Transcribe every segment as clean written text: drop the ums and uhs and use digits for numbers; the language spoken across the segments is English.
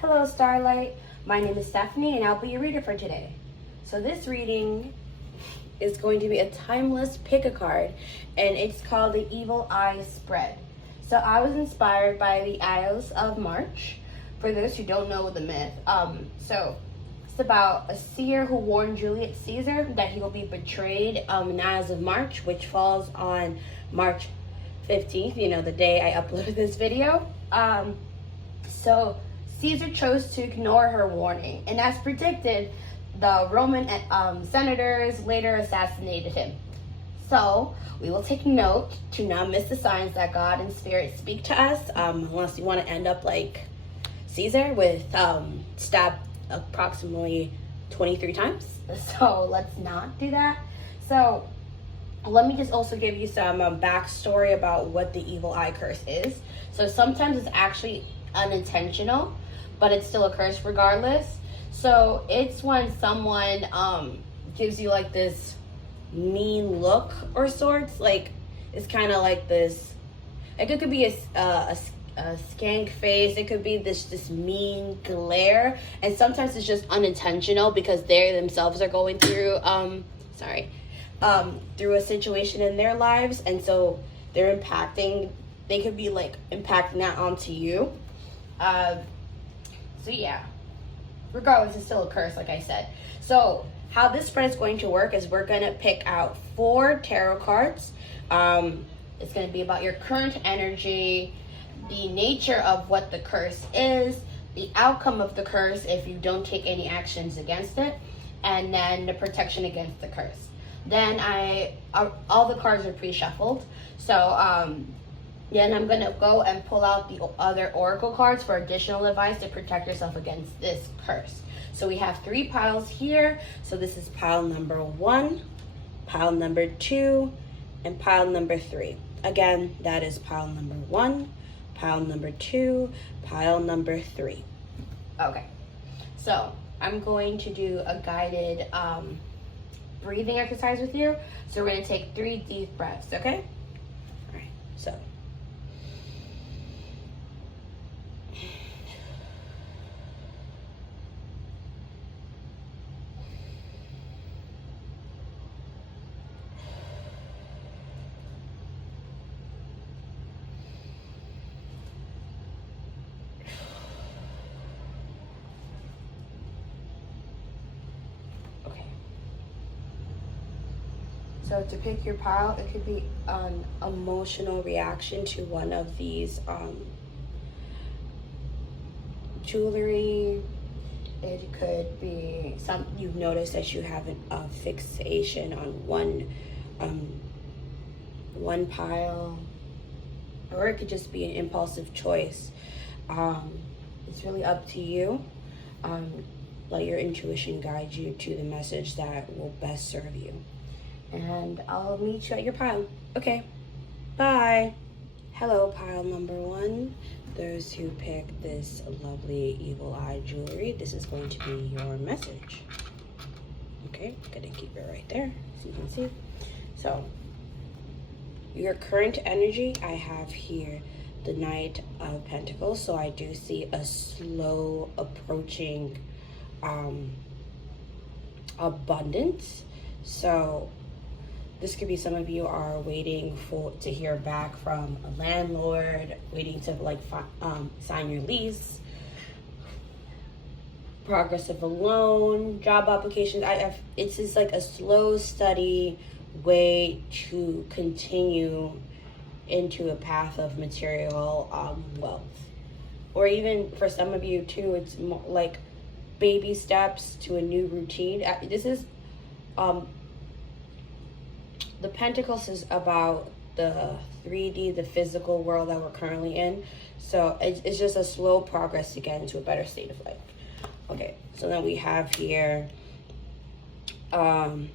Hello, Starlight. My name is Stephanie, and I'll be your reader for today. So this reading is going to be a timeless pick-a-card, and it's called the Evil Eye Spread. So I was inspired by the Isles of March. For those who don't know the myth, so it's about a seer who warned Julius Caesar that he will be betrayed in the Isles of March, which falls on March 15th, the day I uploaded this video. So Caesar chose to ignore her warning, and as predicted, the Roman senators later assassinated him. So we will take note to not miss the signs that God and Spirit speak to us, unless you want to end up like Caesar with stabbed approximately 23 times. So let's not do that. So let me just also give you some backstory about what the evil eye curse is. So sometimes it's actually unintentional, but it's still a curse regardless. So it's when someone gives you like this mean look or sorts. Like it's kind of like this. Like it could be a skank face. It could be this mean glare, and sometimes it's just unintentional because they themselves are going through through a situation in their lives, and so they're impacting. They could be like impacting that onto you. So yeah, regardless, it's still a curse, like I said. So how this spread is going to work is we're going to pick out 4 tarot cards. It's going to be about your current energy, the nature of what the curse is, the outcome of the curse if you don't take any actions against it, and then the protection against the curse. Then all the cards are pre-shuffled. So then I'm going to go and pull out the other oracle cards for additional advice to protect yourself against this curse. So we have 3 piles here. So this is pile number 1, pile number 2, and pile number 3. Again, that is pile number 1, pile number 2, pile number 3. Okay, so I'm going to do a guided breathing exercise with you. So we're going to take 3 deep breaths, okay? All right, so. So to pick your pile, it could be an emotional reaction to one of these jewelry. It could be you've noticed that you have a fixation on one pile, or it could just be an impulsive choice. It's really up to you. Let your intuition guide you to the message that will best serve you. And I'll meet you at your pile. Okay, bye. Hello, pile number 1. Those who pick this lovely evil eye jewelry, this is going to be your message. Okay, gonna keep it right there so you can see. So, your current energy, I have here the Knight of Pentacles. So I do see a slow approaching abundance. So this could be some of you are waiting to hear back from a landlord, waiting to sign your lease, progress of a loan, job application. It's just like a slow, steady way to continue into a path of material wealth. Or even for some of you too, it's more like baby steps to a new routine. This is the Pentacles is about the 3D, the physical world that we're currently in. So it's just a slow progress to get into a better state of life. Okay, so then we have here the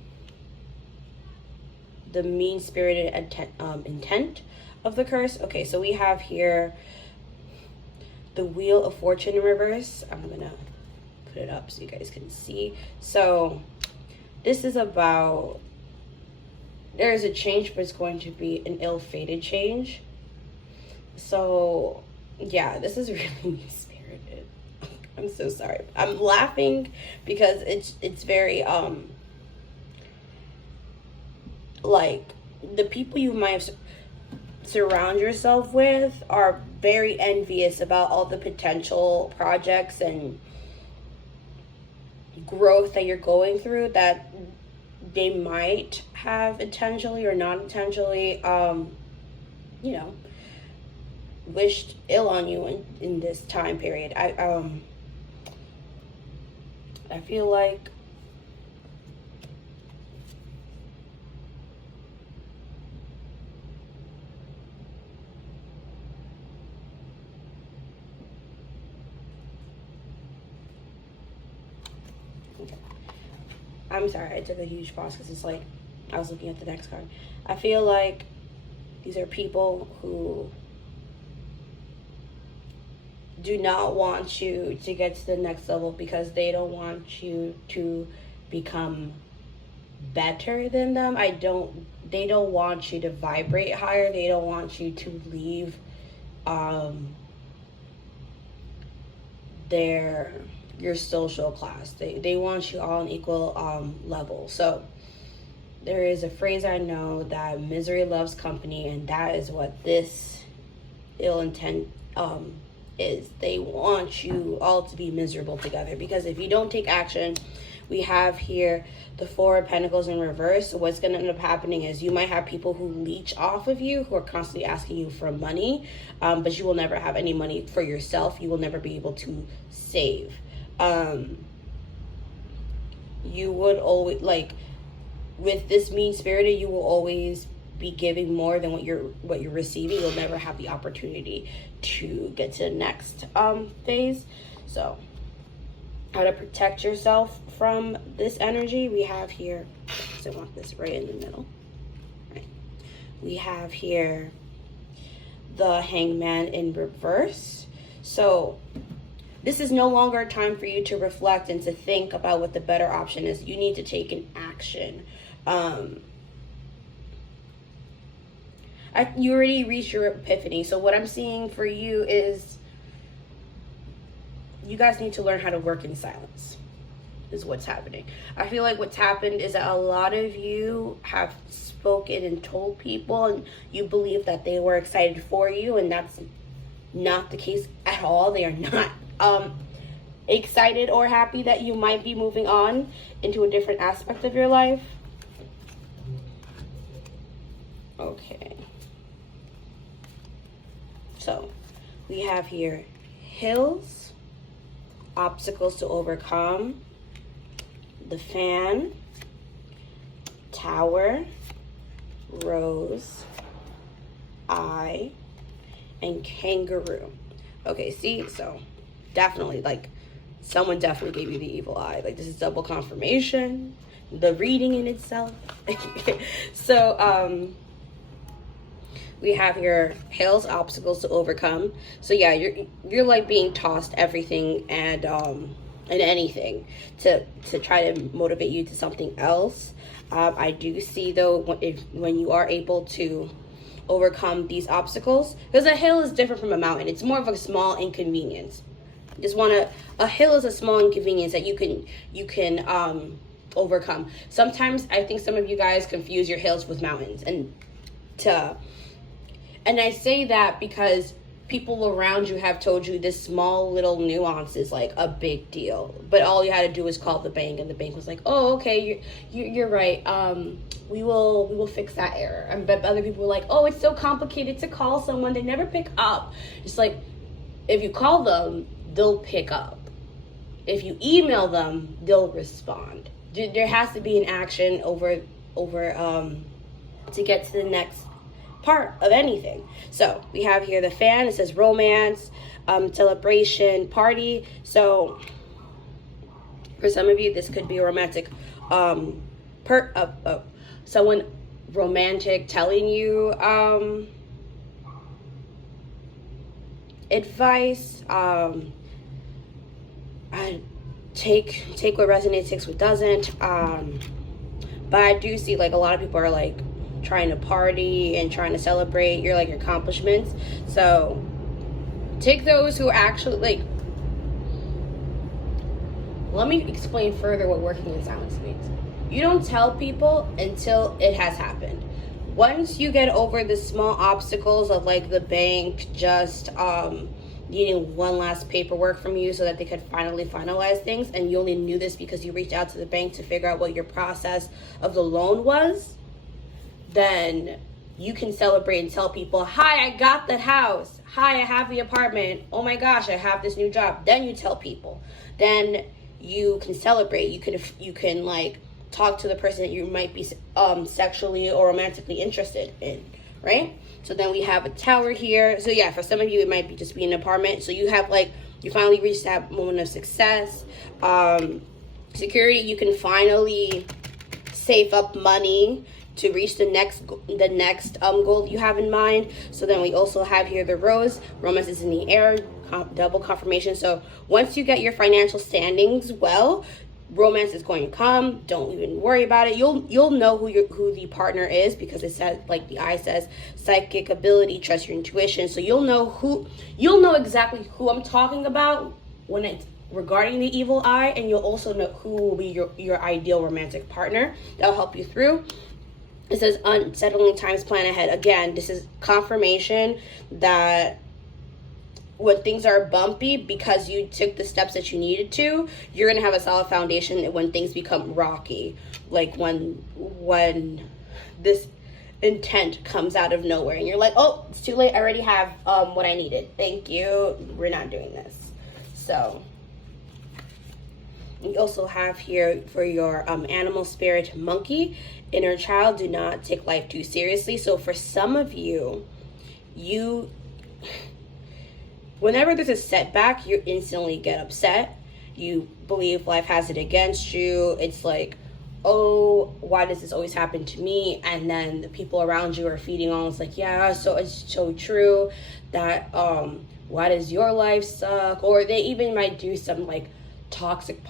mean-spirited intent of the curse. Okay, so we have here the Wheel of Fortune in reverse. I'm gonna put it up so you guys can see. So this is about, there is a change, but it's going to be an ill-fated change. So yeah, this is really mean-spirited. I'm so sorry. I'm laughing because it's very like the people you might surround yourself with are very envious about all the potential projects and growth that you're going through that they might have intentionally or not intentionally you know, wished ill on you in this time period. I feel like I'm sorry, I took a huge pause because it's like I was looking at the next card. I feel like these are people who do not want you to get to the next level because they don't want you to become better than them. They don't want you to vibrate higher. They don't want you to leave your social class. They want you all on equal level. So there is a phrase I know that misery loves company, and that is what this ill intent is. They want you all to be miserable together, because if you don't take action, we have here the Four of Pentacles in reverse. So what's going to end up happening is you might have people who leech off of you, who are constantly asking you for money, but you will never have any money for yourself. You will never be able to save. You would always, like, with this mean-spirited, you will always be giving more than what you're receiving. You'll never have the opportunity to get to the next phase. So how to protect yourself from this energy, we have here, so I want this right in the middle, right? We have here the Hangman in reverse. So this is no longer a time for you to reflect and to think about what the better option is. You need to take an action. You already reached your epiphany. So what I'm seeing for you is you guys need to learn how to work in silence, is what's happening. I feel like what's happened is that a lot of you have spoken and told people, and you believe that they were excited for you, and that's not the case at all. They are not excited or happy that you might be moving on into a different aspect of your life. Okay. So we have here hills, obstacles to overcome, the Fan, Tower, Rose, Eye, and Kangaroo. Okay, see, so definitely, like, someone definitely gave you the evil eye. Like, this is double confirmation, the reading in itself. So we have here hills, obstacles to overcome. So yeah, you're like being tossed everything and anything to try to motivate you to something else. I do see though, when you are able to overcome these obstacles, because a hill is different from a mountain. It's more of a small inconvenience. A hill is a small inconvenience that you can overcome. Sometimes I think some of you guys confuse your hills with mountains, and I say that because people around you have told you this small little nuance is like a big deal, but all you had to do was call the bank, and the bank was like, oh, okay, you're right, we will fix that error. And but other people were like, oh, it's so complicated to call someone, they never pick up. It's like, if you call them, they'll pick up. If you email them, they'll respond. There has to be an action over to get to the next part of anything. So we have here the Fan. It says romance, celebration, party. So for some of you, this could be a romantic, someone romantic telling you advice. I take what resonates, take what doesn't. But I do see like a lot of people are like trying to party and trying to celebrate your accomplishments. So take those who actually Let me explain further what working in silence means. You don't tell people until it has happened. Once you get over the small obstacles of like the bank just needing one last paperwork from you so that they could finally finalize things, and you only knew this because you reached out to the bank to figure out what your process of the loan was, then you can celebrate and tell people, hi, I got the house. Hi, I have the apartment. Oh my gosh, I have this new job. Then you tell people. Then you can celebrate. You can like talk to the person that you might be sexually or romantically interested in, right? So then we have a tower here. So yeah, for some of you, it might be just be an apartment. So you have like, you finally reached that moment of success. Security, you can finally save up money to reach the next goal that you have in mind. So then we also have here the rose. Romance is in the air, double confirmation. So once you get your financial standings well, romance is going to come. Don't even worry about it. You'll know who the partner is, because it says, like the eye says, psychic ability, trust your intuition. So you'll know exactly who I'm talking about when it's regarding the evil eye, and you'll also know who will be your ideal romantic partner. That'll help you through. It says unsettling times, plan ahead. Again, this is confirmation that when things are bumpy, because you took the steps that you needed to, you're going to have a solid foundation when things become rocky. Like when this intent comes out of nowhere and you're like, oh, it's too late. I already have what I needed. Thank you. We're not doing this. So we also have here for your animal spirit, monkey, inner child. Do not take life too seriously. So for some of you, whenever there's a setback, you instantly get upset. You believe life has it against you. It's like, oh, why does this always happen to me? And then the people around you are feeding on. It's like, yeah, so it's so true that why does your life suck? Or they even might do some like toxic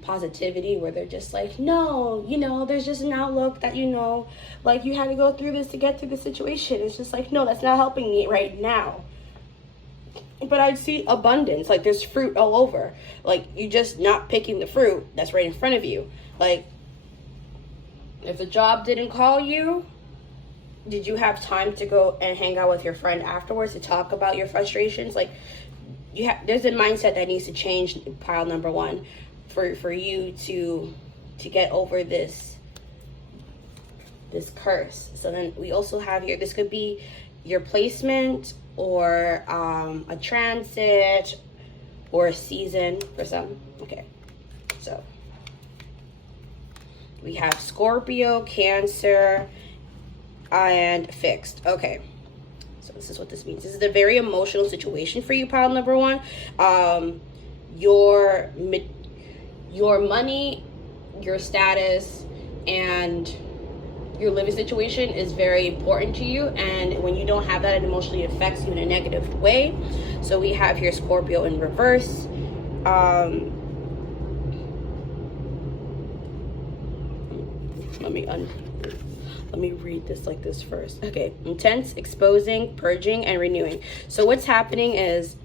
positivity, where they're just like, no, there's just an outlook that, like you had to go through this to get to the situation. It's just like, no, that's not helping me right now. But I see abundance, like there's fruit all over, like you just not picking the fruit that's right in front of you. Like if the job didn't call you, did you have time to go and hang out with your friend afterwards to talk about your frustrations? Like there's a mindset that needs to change, pile number one, for you to get over this curse. So then we also have here, this could be your placement or a transit or a season for some. Okay, so we have Scorpio, Cancer, and fixed. Okay, so this is what this means. This is a very emotional situation for you, pile number one. Your money, your status, and your living situation is very important to you, and when you don't have that, it emotionally affects you in a negative way. So we have here Scorpio in reverse. Let me read this like this first. Okay, intense, exposing, purging, and renewing. So what's happening is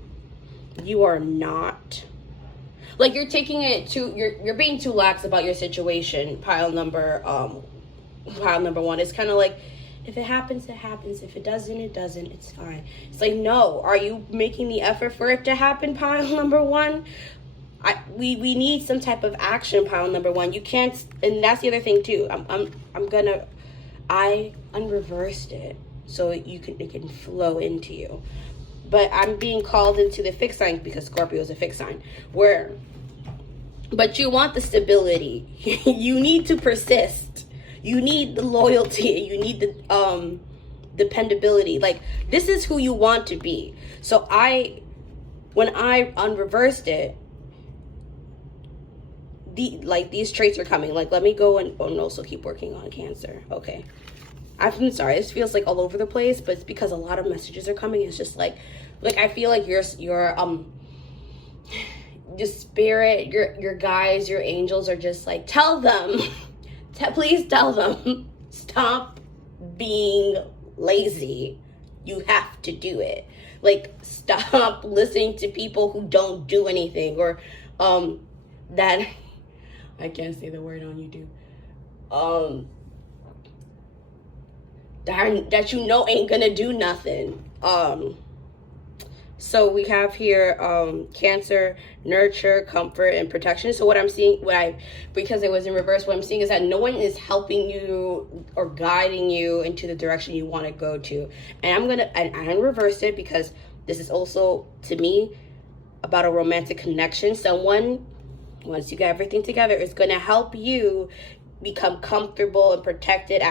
you are not, like, you're taking it to, you're being too lax about your situation, pile number one. It's kind of like, if it happens, it happens. If it doesn't, it doesn't. It's fine. It's like, no, are you making the effort for it to happen, pile number one? We need some type of action, pile number one. You can't, and that's the other thing too. I unreversed it so it can flow into you. But I'm being called into the fixed sign because Scorpio is a fixed sign. But you want the stability. You need to persist. You need the loyalty. You need the dependability. Like, this is who you want to be. So when I unreversed it, these traits are coming. Like, let me go and, oh no, so keep working on Cancer. Okay. I'm sorry, this feels like all over the place, but it's because a lot of messages are coming. It's just like I feel like your spirit, your guides, your angels are just like, tell them, please tell them, stop being lazy. You have to do it. Like, stop listening to people who don't do anything, or that I can't say the word on YouTube. That you know ain't gonna do nothing. So we have here Cancer, nurture, comfort, and protection. So what I'm seeing, because it was in reverse, what I'm seeing is that no one is helping you or guiding you into the direction you want to go to. And I'm gonna reverse it, because this is also, to me, about a romantic connection. Someone, once you get everything together, is gonna help you become comfortable and protected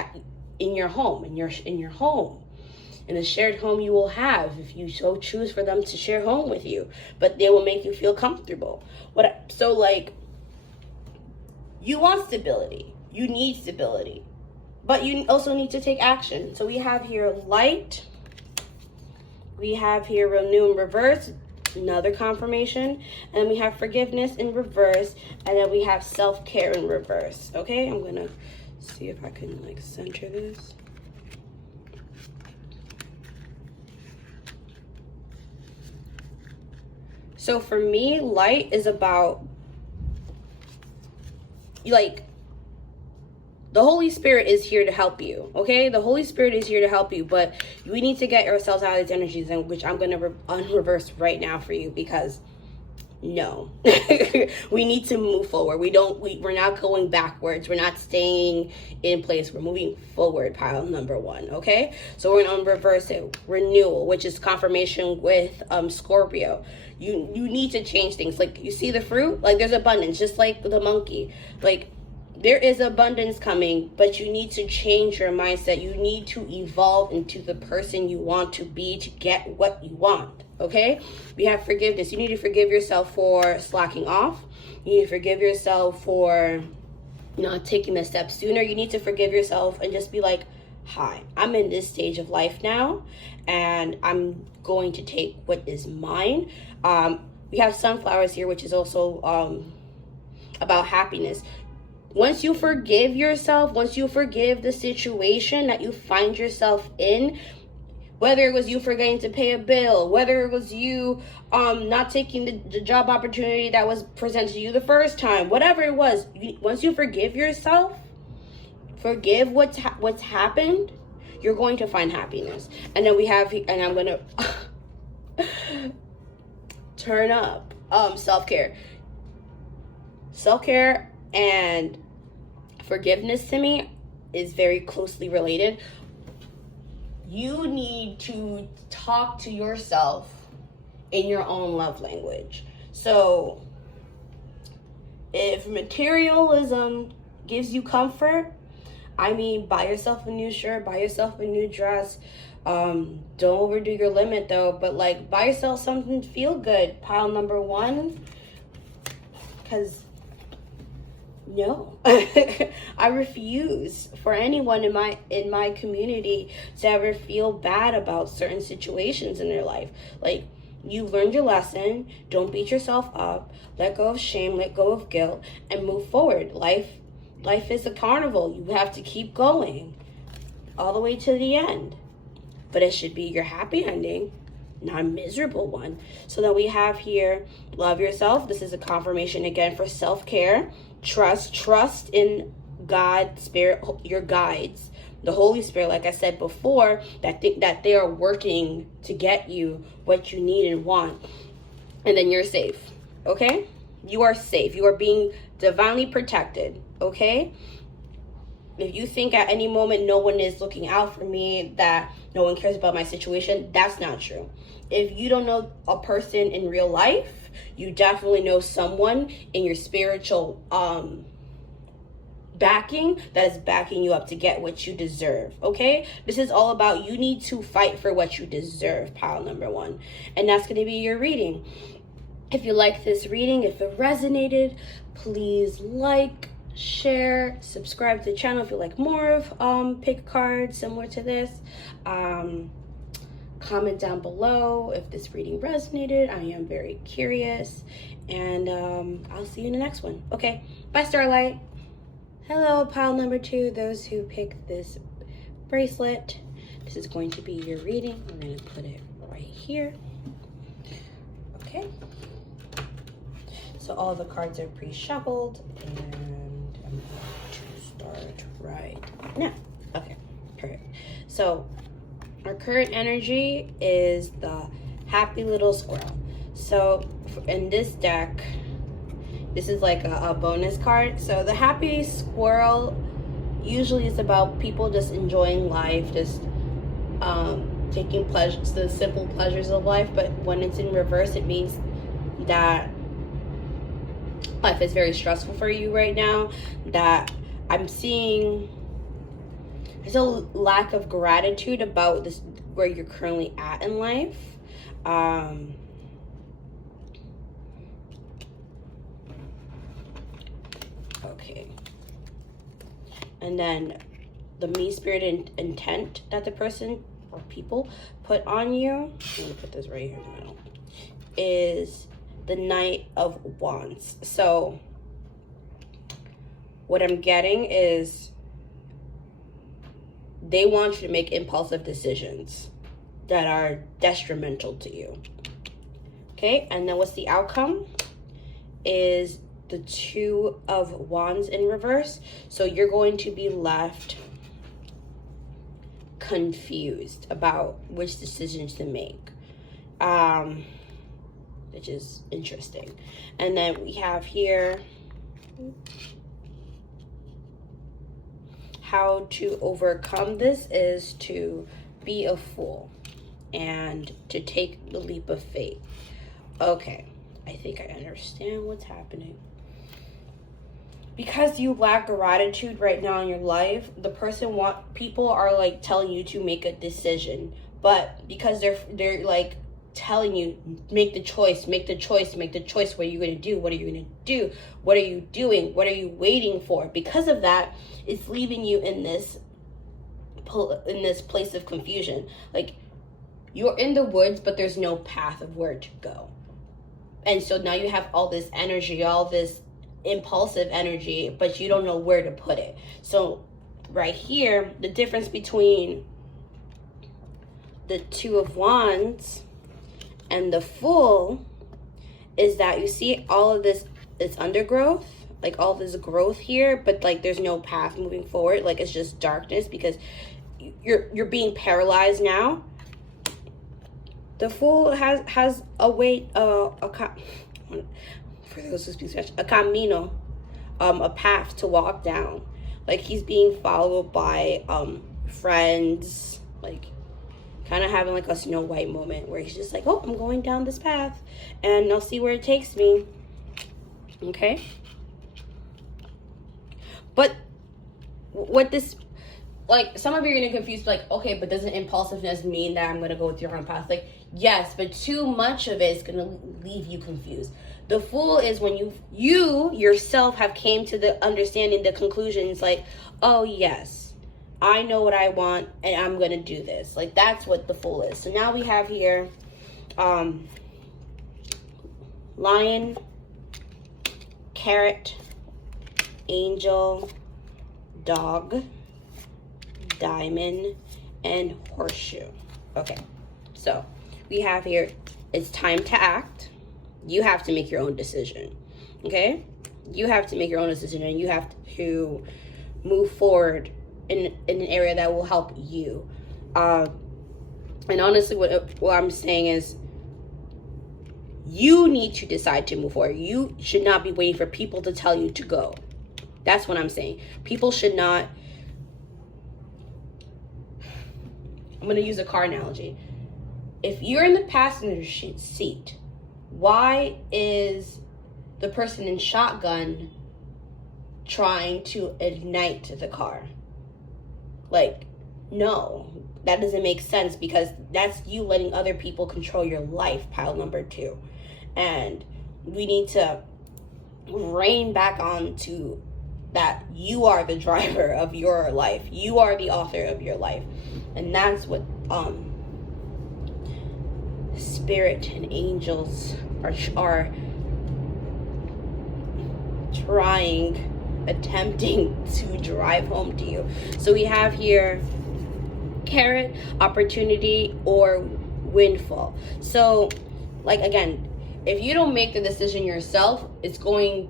in your home, in your home. In the shared home you will have, if you so choose for them to share home with you, but they will make you feel comfortable. So like, you want stability, you need stability, but you also need to take action. So we have here light, we have here renew in reverse, another confirmation, and then we have forgiveness in reverse, and then we have self-care in reverse. Okay, I'm gonna see if I can like center this. So for me, light is about, like, the Holy Spirit is here to help you, okay? The Holy Spirit is here to help you, but we need to get ourselves out of these energies, and which I'm going to unreverse right now for you, because no. We need to move forward. We're not going backwards. We're not staying in place. We're moving forward, pile number 1, okay? So we're going to reverse it. Renewal, which is confirmation with Scorpio. You need to change things. Like, you see the fruit? Like, there's abundance, just like the monkey. Like, there is abundance coming, but you need to change your mindset. You need to evolve into the person you want to be to get what you want, okay? We have forgiveness. You need to forgive yourself for slacking off. You need to forgive yourself for not taking the step sooner. You need to forgive yourself and just be like, hi, I'm in this stage of life now, and I'm going to take what is mine. We have sunflowers here, which is also about happiness. Once you forgive yourself, once you forgive the situation that you find yourself in, whether it was you forgetting to pay a bill, whether it was you not taking the job opportunity that was presented to you the first time, whatever it was, once you forgive yourself, forgive what's happened, you're going to find happiness. And then we have, and I'm going to turn up self-care. Self-care and forgiveness to me is very closely related. You need to talk to yourself in your own love language. So if materialism gives you comfort, I mean, buy yourself a new shirt, buy yourself a new dress. Don't overdo your limit though, but like, buy yourself something to feel good. Pile number 1, because no, I refuse for anyone in my community to ever feel bad about certain situations in their life. Like, you've learned your lesson. Don't beat yourself up. Let go of shame. Let go of guilt, and move forward. Life is a carnival. You have to keep going all the way to the end, but it should be your happy ending, not a miserable one. So then we have here, love yourself. This is a confirmation again for self-care. Trust in God, Spirit, your guides, the Holy Spirit, like I said before, that they are working to get you what you need and want. And then you're safe, okay? You are safe. You are being divinely protected, okay? If you think at any moment no one is looking out for me, that no one cares about my situation, that's not true. If you don't know a person in real life, you definitely know someone in your spiritual backing that is backing you up to get what you deserve, okay? This is all about, you need to fight for what you deserve, pile number 1. And that's going to be your reading. If you like this reading, if it resonated, please like, share, subscribe to the channel if you like more of pick cards similar to this. Comment down below if this reading resonated. I am very curious, and I'll see you in the next one. Okay, bye, Starlight. Hello, pile number 2, those who picked this bracelet. This is going to be your reading. I'm going to put it right here. Okay. So all the cards are pre-shuffled, and I'm going to start right now. Okay, perfect. So our current energy is the happy little squirrel. So in this deck, this is like a bonus card. So the happy squirrel usually is about people just enjoying life, just taking pleasures, the simple pleasures of life. But when it's in reverse, it means that life is very stressful for you right now, that I'm seeing there's a lack of gratitude about this, where you're currently at in life. Okay. And then the mean-spirited intent that the person or people put on you, let me put this right here in the middle, is the Knight of Wands. So what I'm getting is they want you to make impulsive decisions that are detrimental to you. Okay, and then what's the outcome? Is the Two of Wands in reverse. So you're going to be left confused about which decisions to make, which is interesting. And then we have here how to overcome this is to be a fool and to take the leap of faith. Okay, I think I understand what's happening. Because you lack gratitude right now in your life, people are like telling you to make a decision, but because they're like telling you, make the choice. What are you going to do? What are you going to do? What are you doing? What are you waiting for? Because of that, it's leaving you in this place of confusion. Like, you're in the woods, but there's no path of where to go. And so now you have all this energy, all this impulsive energy, but you don't know where to put it. So right here, the difference between the Two of Wands and the Fool is that you see all of this is undergrowth, like all this growth here, but like there's no path moving forward. Like, it's just darkness because you're being paralyzed now. The Fool has a way, for those who speak Spanish, a camino, a path to walk down. Like, he's being followed by friends, like kind of having like a Snow White moment where he's just like, oh, I'm going down this path and I'll see where it takes me. Okay. But what this, like, some of you are going to confuse, like, okay, but doesn't impulsiveness mean that I'm going to go with your own path? Like, yes, but too much of it is going to leave you confused. The Fool is when you yourself have came to the understanding, the conclusions, like, oh, yes, I know what I want and I'm going to do this. Like, that's what the Fool is. So now we have here Lion, Carrot, Angel, Dog, Diamond, and Horseshoe. Okay, so we have here, it's time to act. You have to make your own decision. Okay, you have to make your own decision, and you have to move forward in an area that will help you. And honestly, what I'm saying is, you need to decide to move forward. You should not be waiting for people to tell you to go. That's what I'm saying. People should not. I'm going to use a car analogy. If you're in the passenger seat, why is the person in shotgun trying to ignite the car? Like, no, that doesn't make sense, because that's you letting other people control your life, pile number 2. And we need to rein back on to that you are the driver of your life. You are the author of your life. And that's what spirit and angels are attempting to drive home to you. So we have here Carrot, opportunity, or windfall. So, like, again, if you don't make the decision yourself, it's gonna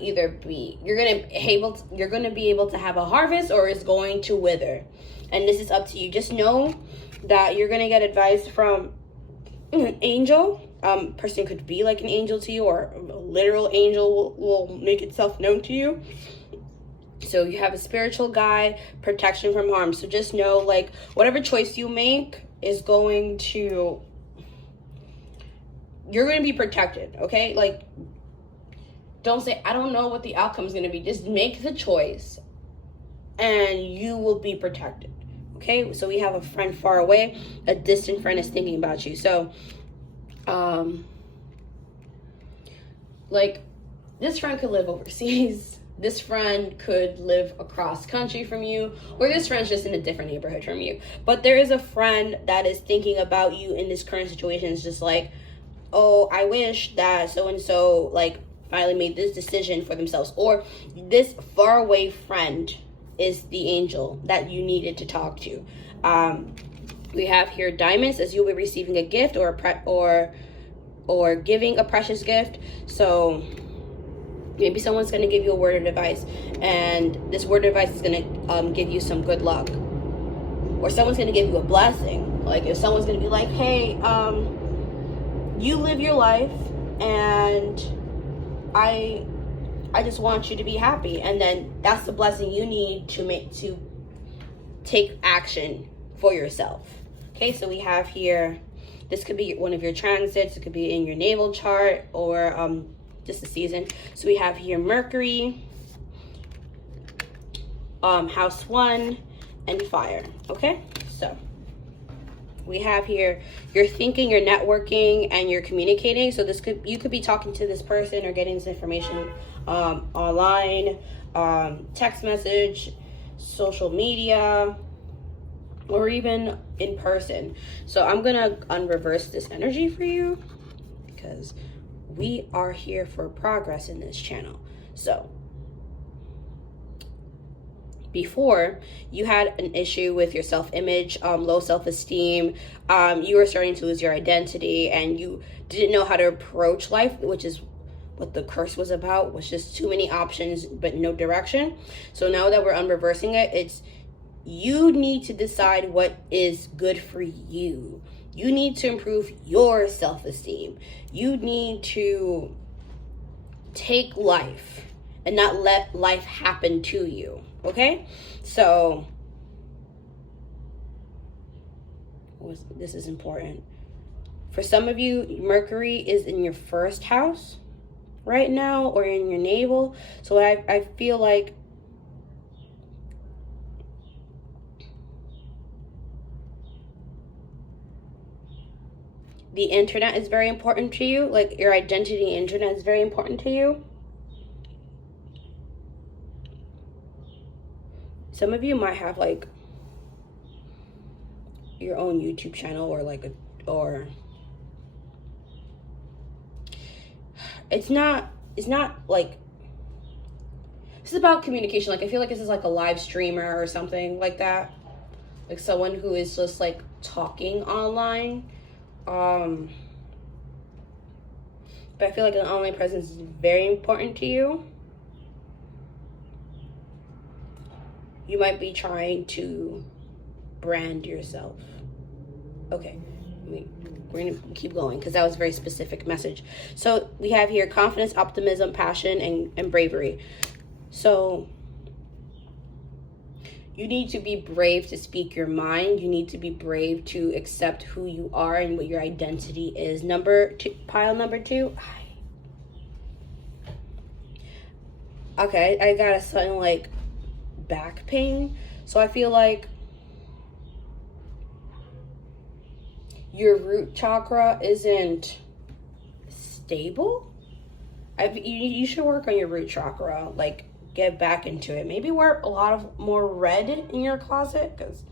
either be you're gonna be able to have a harvest, or it's going to wither. And this is up to you. Just know that you're gonna get advice from an angel. Person could be like an angel to you, or a literal angel will make itself known to you. So you have a spiritual guide, protection from harm. So just know, like, whatever choice you make is you're going to be protected, okay? Like, don't say, I don't know what the outcome is going to be. Just make the choice and you will be protected, okay? So we have a friend far away. A distant friend is thinking about you. So, like, this friend could live overseas. This friend could live across country from you, or this friend's just in a different neighborhood from you. But there is a friend that is thinking about you in this current situation. It's just like, oh, I wish that so-and-so, like, finally made this decision for themselves. Or this faraway friend is the angel that you needed to talk to. We have here diamonds, as you'll be receiving a gift or giving a precious gift. So maybe someone's going to give you a word of advice, and this word of advice is going to give you some good luck. Or someone's going to give you a blessing. Like, if someone's going to be like, hey, you live your life, and I just want you to be happy. And then that's the blessing you need to take action for yourself. Okay, so we have here, this could be one of your transits. It could be in your natal chart, or just a season. So we have here Mercury, house 1, and fire. Okay, so we have here you're thinking, you're networking, and you're communicating. So you could be talking to this person or getting this information online, text message, social media, or even in person. So I'm gonna unreverse this energy for you, because we are here for progress in this channel. So before, you had an issue with your self-image, low self-esteem. You were starting to lose your identity, and you didn't know how to approach life, which is what the curse was about, was just too many options but no direction. So now that we're unreversing it, it's you need to decide what is good for you. You need to improve your self-esteem. You need to take life and not let life happen to you. Okay? So, this is important. For some of you, Mercury is in your first house right now, or in your navel. So I feel like the internet is very important to you. Like, your identity internet is very important to you. Some of you might have like your own YouTube channel, or like or it's not like, this is about communication. Like, I feel like this is like a live streamer or something like that. Like someone who is just like talking online. But I feel like an online presence is very important to you. You might be trying to brand yourself. Okay, we're gonna keep going, because that was a very specific message. So we have here confidence, optimism, passion, and bravery. So you need to be brave to speak your mind. You need to be brave to accept who you are and what your identity is. Pile number 2. Okay, I got a sudden like back pain. So I feel like your root chakra isn't stable. You should work on your root chakra. Like, get back into it. Maybe wear a lot of more red in your closet, because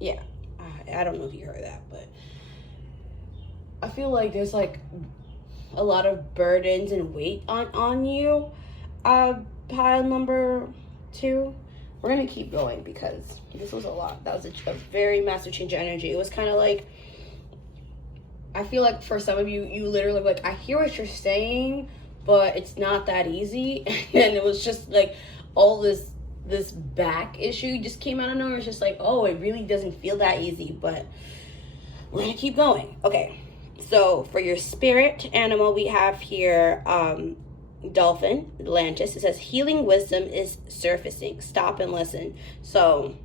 yeah, I don't know if you heard that, but I feel like there's like a lot of burdens and weight on you. Pile number 2. we're gonna keep going because this was a lot. That was a very massive change of energy. It was kind of like, I feel like for some of you, you literally like, I hear what you're saying, but it's not that easy. And it was just like all this back issue just came out of nowhere. It's just like, oh, it really doesn't feel that easy, but we're gonna keep going. Okay, so for your spirit animal, we have here dolphin, Atlantis. It says healing wisdom is surfacing. Stop and listen. So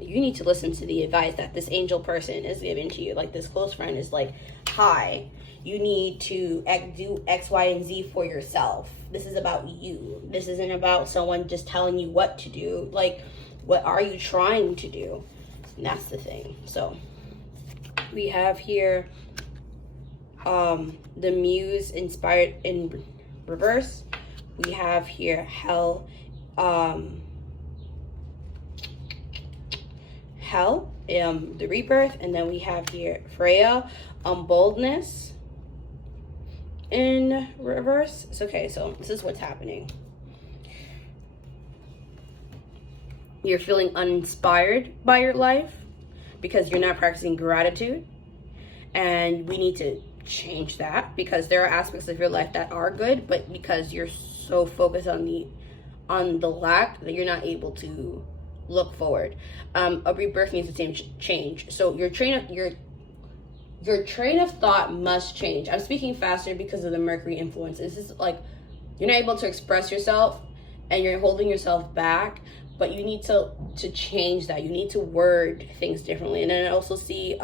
you need to listen to the advice that this angel person is giving to you. Like this close friend is like, hi, you need to do X, Y, and Z for yourself. This is about you. This isn't about someone just telling you what to do. Like, what are you trying to do? And that's the thing. So we have here the muse inspired in reverse. We have here hell, the rebirth, and then we have here Freya, boldness in reverse. It's okay, so this is what's happening. You're feeling uninspired by your life because you're not practicing gratitude, and we need to change that because there are aspects of your life that are good, but because you're so focused on the lack that you're not able to look forward. A rebirth needs to change. So your train of thought must change. I'm speaking faster because of the Mercury influence. This is like you're not able to express yourself and you're holding yourself back, but you need to change that. You need to word things differently. And then I also see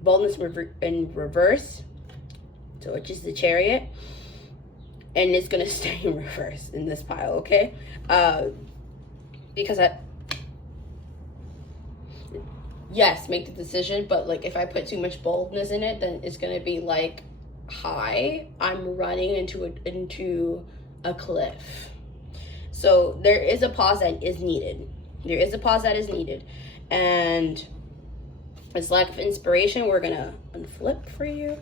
boldness in reverse, so which is the Chariot, and it's gonna stay in reverse in this pile, okay? Because yes, make the decision, but like if I put too much boldness in it, then it's gonna be like, hi, I'm running into a cliff. So there is a pause that is needed. There is a pause that is needed, and it's lack of inspiration. We're gonna unflip for you.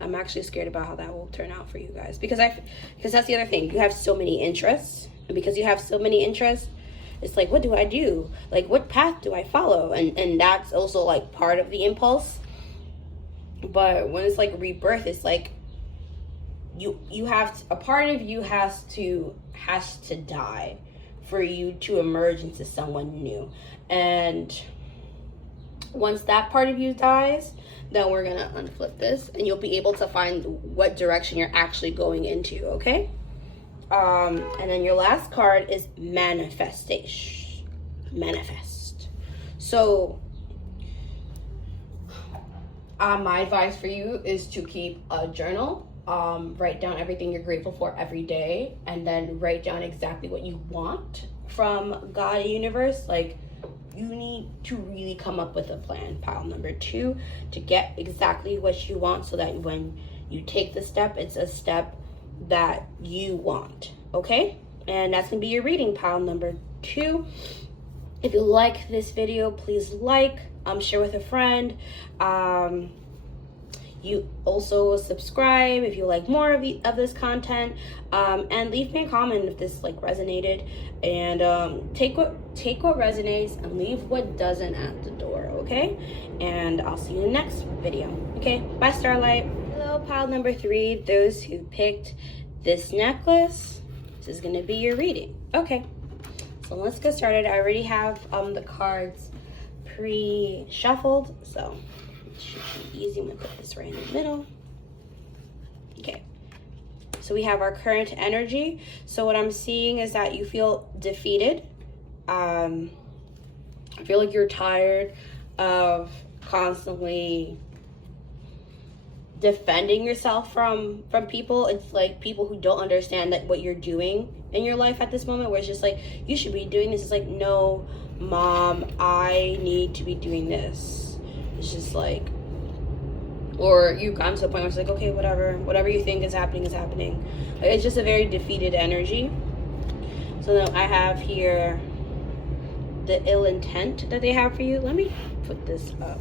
I'm actually scared about how that will turn out for you guys because that's the other thing. You have so many interests, and because you have so many interests, it's like, what do I do? Like, what path do I follow? And that's also like part of the impulse. But when it's like rebirth, it's like you have to, a part of you has to die for you to emerge into someone new. And once that part of you dies, then we're gonna unflip this and you'll be able to find what direction you're actually going into, okay? And then your last card is manifestation. Manifest. So my advice for you is to keep a journal. Write down everything you're grateful for every day, and then write down exactly what you want from God and universe. Like, you need to really come up with a plan, pile number 2, to get exactly what you want, so that when you take the step, it's a step that you want, okay? And that's gonna be your reading, pile number 2. If you like this video, please like, share with a friend. You also subscribe if you like more of this content, and leave me a comment if this like resonated, and take what resonates and leave what doesn't at the door, okay? And I'll see you in the next video. Okay, bye, Starlight. Hello, pile number 3, those who picked this necklace. This is gonna be your reading. Okay, so let's get started. I already have the cards pre-shuffled, so it should be easy. I'm gonna put this right in the middle. Okay, so we have our current energy. So what I'm seeing is that you feel defeated. I feel like you're tired of constantly defending yourself from people. It's like people who don't understand that what you're doing in your life at this moment, where it's just like, you should be doing this. It's like, no, mom, I need to be doing this. It's just like, or you've gotten to a point where it's like, okay, whatever you think is happening is happening. Like, it's just a very defeated energy. So then I have here the ill intent that they have for you. Let me put this up.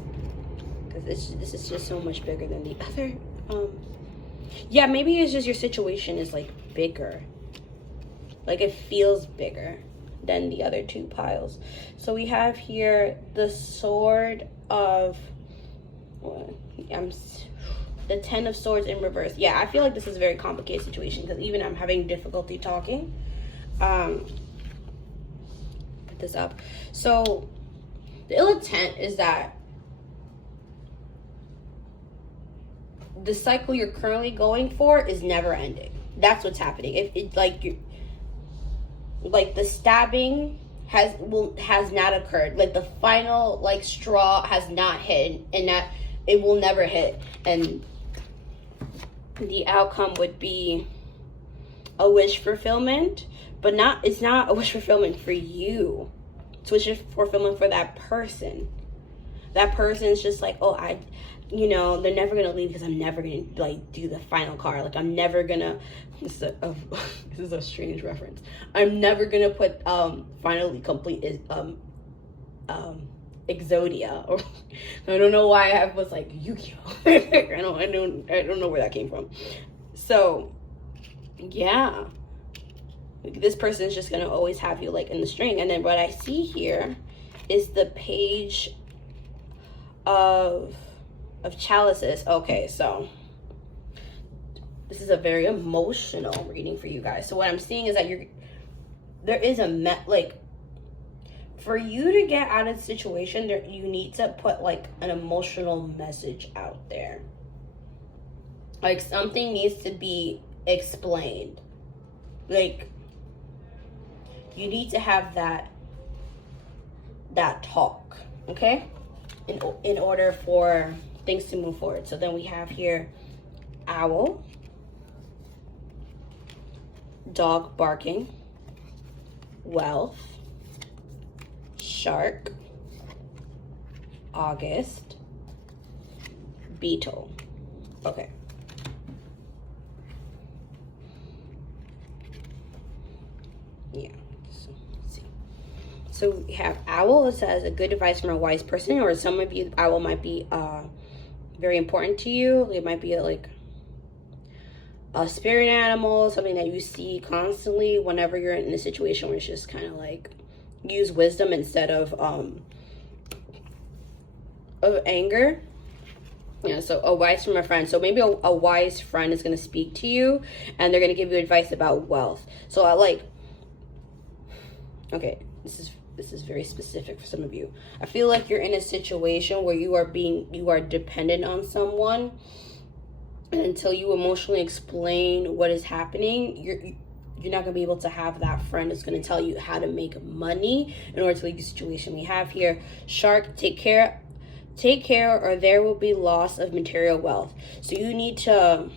because this is just so much bigger than the other. Yeah, maybe it's just your situation is like bigger. Like it feels bigger than the other two piles. So we have here the Sword of, the Ten of Swords in reverse. Yeah, I feel like this is a very complicated situation because even I'm having difficulty talking. Put this up. So the ill intent is that the cycle you're currently going for is never ending. That's what's happening. If it like the stabbing has not occurred. Like the final like straw has not hit, and that it will never hit. And the outcome would be a wish fulfillment, but it's not a wish fulfillment for you. It's a wish fulfillment for that person. That person's just like, oh, they're never gonna leave because I'm never gonna like do the final card. Like I'm never gonna. This is a strange reference. I'm never gonna put finally complete is Exodia, or I don't know why I was like Yu-Gi-Oh. I don't know where that came from. So yeah, this person is just gonna always have you like in the string. And then what I see here is the Page of Chalices. Okay, so this is a very emotional reading for you guys. So what I'm seeing is that there is for you to get out of the situation, you need to put like an emotional message out there. Like something needs to be explained. Like you need to have that talk, okay? In order for things to move forward. So then we have here owl, dog barking, wealth, shark, August, beetle. Okay. Yeah. So let's see. So we have owl. It says a good advice from a wise person, or some of you, owl might be very important to you. It might be like a spirit animal, something that you see constantly whenever you're in a situation where it's just kind of like use wisdom instead of anger. Yeah, so a wise from a friend. So maybe a wise friend is going to speak to you and they're going to give you advice about wealth. So okay, this is very specific for some of you. I feel like you're in a situation where you are dependent on someone, and until you emotionally explain what is happening, you're not going to be able to have that friend that's going to tell you how to make money in order to leave the situation. We have here shark, take care, or there will be loss of material wealth. So you need to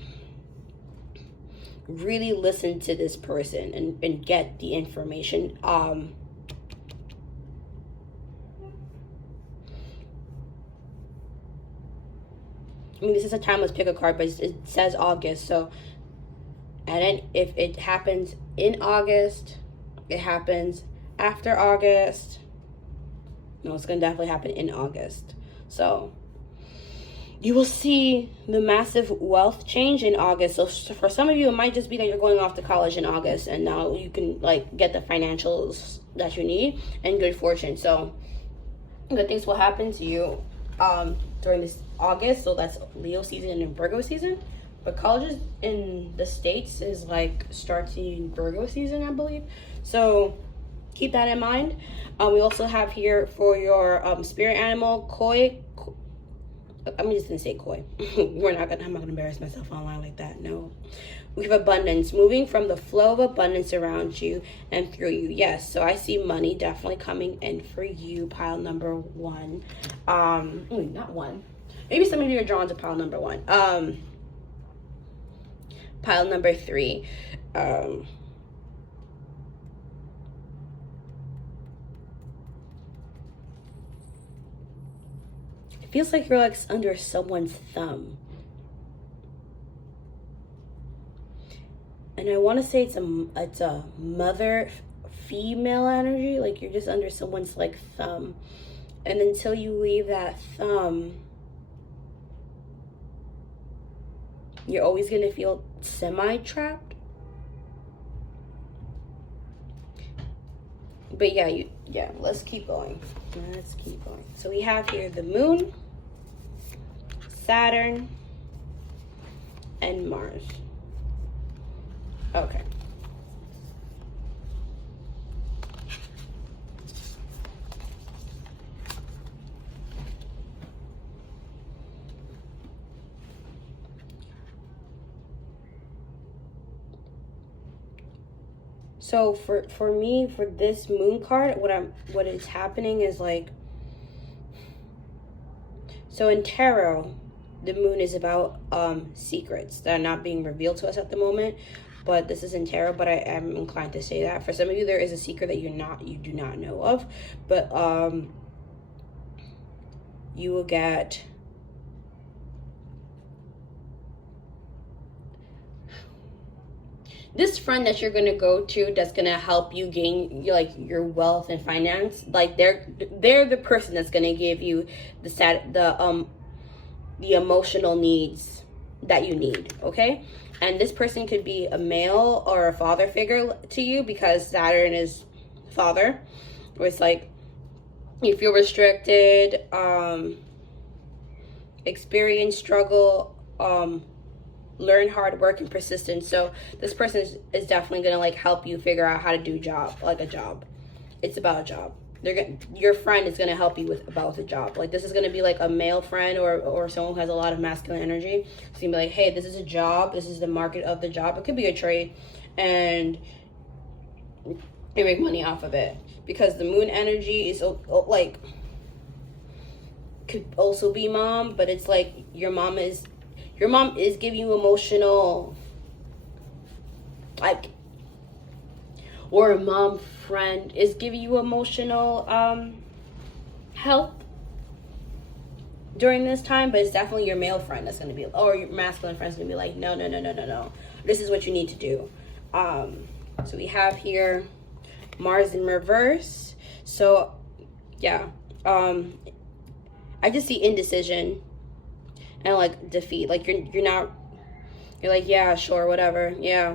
really listen to this person and get the information. I mean, this is a timeless pick a card, but it says August. So, and then if it happens in August, it happens after August. No, it's going to definitely happen in August. So, you will see the massive wealth change in August. So, for some of you, it might just be that you're going off to college in August, and now you can, like, get the financials that you need and good fortune. So, good things will happen to you during this August. So that's Leo season and Virgo season, but colleges in the States is like starting Virgo season, I believe. So keep that in mind. We also have here for your spirit animal koi. I'm just gonna say koi. I'm not gonna embarrass myself online like that. No. We have abundance, moving from the flow of abundance around you and through you. Yes, so I see money definitely coming in for you, pile number one. Not one. Maybe some of you are drawn to pile number one. Pile number three. It feels like you're like under someone's thumb. And I want to say it's a mother female energy, like you're just under someone's like thumb, and until you leave that thumb, You're always going to feel semi-trapped. But yeah, let's keep going. So we have here the moon, Saturn, and Mars. Okay. So for me, for this moon card, what is happening is like, so in tarot, the moon is about secrets that are not being revealed to us at the moment. But this is in tarot, but I am inclined to say that for some of you there is a secret that you do not know of, but you will get this friend that you're going to go to that's going to help you gain your wealth and finance. Like they're the person that's going to give you the emotional needs that you need, okay? And this person could be a male or a father figure to you, because Saturn is father, where it's like you feel restricted, experience struggle, learn hard work and persistence. So this person is definitely gonna like help you figure out how to do a job. It's about a job. Your friend is gonna help you about a job. Like this is gonna be like a male friend or someone who has a lot of masculine energy. So you can be like, hey, this is a job. This is the market of the job. It could be a trade, and you make money off of it, because the moon energy is like, could also be mom, but it's like your mom is giving you emotional, like, or a mom friend is giving you emotional help during this time. But it's definitely your male friend that's going to be, or your masculine friend's going to be like, no, this is what you need to do. So we have here Mars in reverse. So yeah, I just see indecision and like defeat. Like you're like, yeah, sure, whatever, yeah,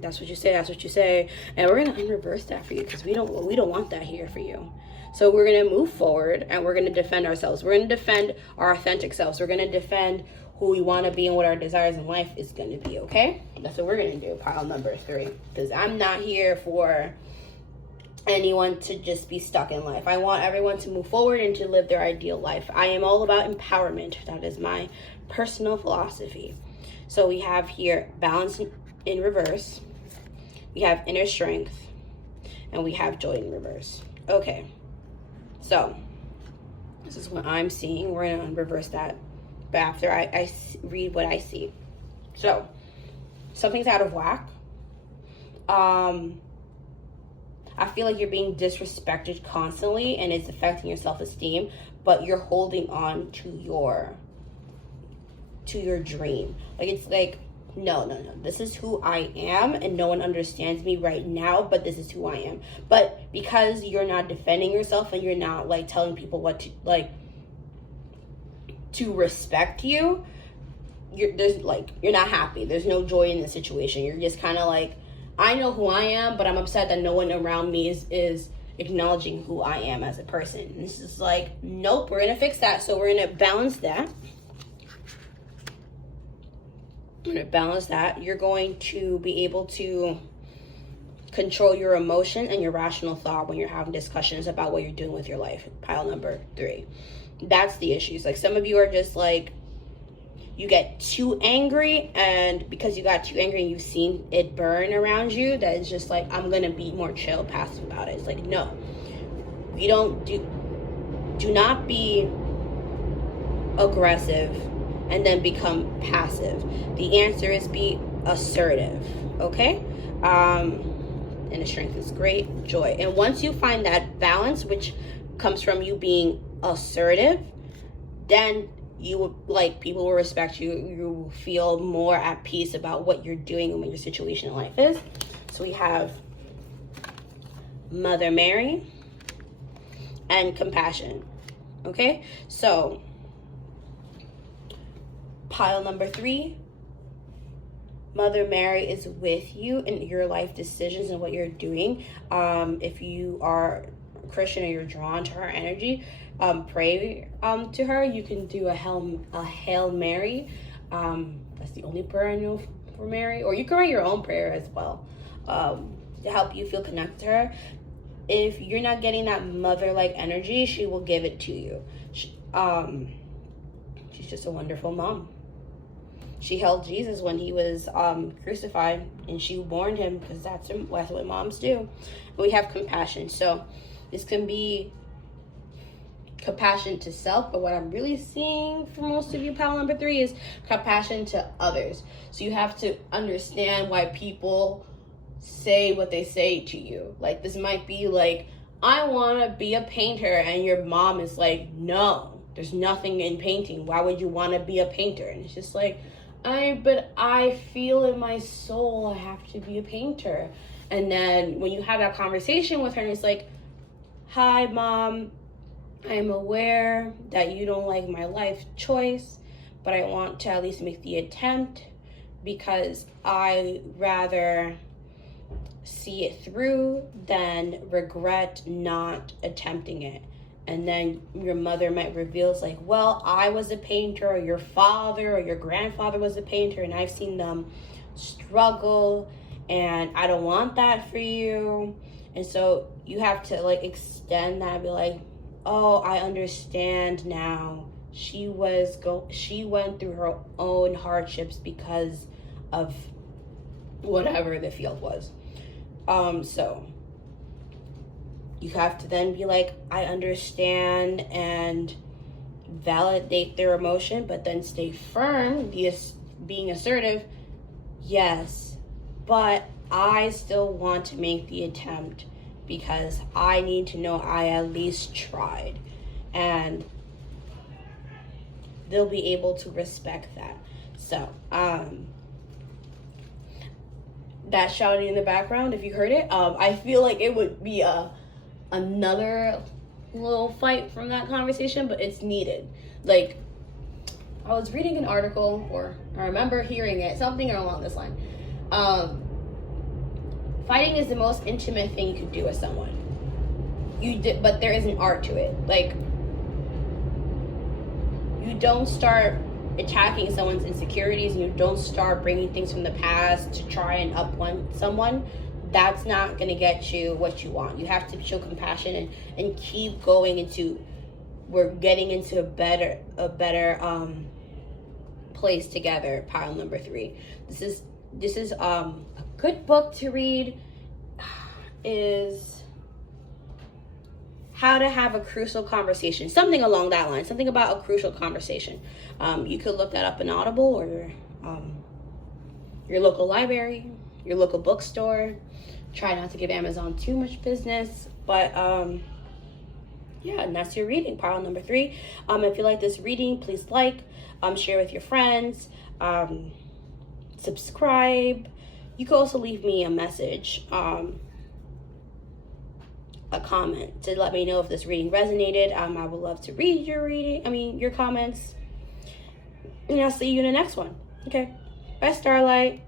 that's what you say, and we're gonna unreverse that for you, because we don't want that here for you. So we're gonna move forward, and we're gonna defend ourselves. We're gonna defend our authentic selves. We're gonna defend who we want to be and what our desires in life is gonna be. Okay, that's what we're gonna do. Pile number 3, because I'm not here for anyone to just be stuck in life. I want everyone to move forward and to live their ideal life. I am all about empowerment. That is my personal philosophy. So we have here balance in reverse, we have inner strength, and we have joy in reverse. Okay, so this is what I'm seeing. We're gonna reverse that, but after I read what I see. So something's out of whack. I feel like you're being disrespected constantly, and it's affecting your self-esteem, but you're holding on to your dream. Like it's like, no, this is who I am, and no one understands me right now, but this is who I am. But because you're not defending yourself, and you're not like telling people what to, like, to respect you, you're not happy. There's no joy in the situation. You're just kind of like, I know who I am, but I'm upset that no one around me is acknowledging who I am as a person. And this is like, nope, we're gonna fix that. So we're gonna balance that. You're going to be able to control your emotion and your rational thought when you're having discussions about what you're doing with your life. Pile number 3. That's the issues. Like some of you are just like, you get too angry, and because you got too angry and you've seen it burn around you, that it's just like, I'm gonna be more chill, passive about it. It's like, no, we don't do not be aggressive and then become passive. The answer is be assertive, okay? And the strength is great, joy. And once you find that balance, which comes from you being assertive, then you will, like, people will respect you. You will feel more at peace about what you're doing and what your situation in life is. So we have Mother Mary and compassion. Okay, so pile number 3, Mother Mary is with you in your life decisions and what you're doing. If you are Christian or you're drawn to her energy, pray to her. You can do a Hail Mary. That's the only prayer I know for Mary. Or you can write your own prayer as well, to help you feel connected to her. If you're not getting that mother-like energy, she will give it to you. She's just a wonderful mom. She held Jesus when he was crucified, and she warned him, because that's what moms do. And we have compassion. So this can be compassion to self, but what I'm really seeing for most of you, pile number 3, is compassion to others. So you have to understand why people say what they say to you. Like, this might be like, I want to be a painter, and your mom is like, no, there's nothing in painting. Why would you want to be a painter? And it's just like, but I feel in my soul I have to be a painter. And then when you have that conversation with her, and it's like, hi, Mom, I'm aware that you don't like my life choice, but I want to at least make the attempt, because I rather see it through than regret not attempting it. And then your mother might reveal, it's like, well, I was a painter, or your father or your grandfather was a painter, and I've seen them struggle, and I don't want that for you. And so you have to like extend that and be like, oh, I understand now. She went through her own hardships because of whatever the field was. So you have to then be like, I understand, and validate their emotion, but then stay firm, being assertive. Yes, but I still want to make the attempt, because I need to know I at least tried. And they'll be able to respect that. So, that shouting in the background, if you heard it, I feel like it would be another little fight from that conversation, but it's needed. Like, I was reading an article, or I remember hearing it, something along this line. Fighting is the most intimate thing you could do with someone. But there is an art to it. Like, you don't start attacking someone's insecurities, and you don't start bringing things from the past to try and up someone. That's not going to get you what you want. You have to show compassion and keep going into, we're getting into a better place together. Pile number 3. This is a good book to read. Is How to Have a Crucial Conversation. Something along that line. Something about a crucial conversation. You could look that up in Audible, or your local library, your local bookstore. Try not to give Amazon too much business. But yeah, and that's your reading, pile number 3. If you like this reading, please share with your friends, subscribe. You can also leave me a message, a comment, to let me know if this reading resonated. I would love to read your comments. And I'll see you in the next one. Okay, bye, Starlight.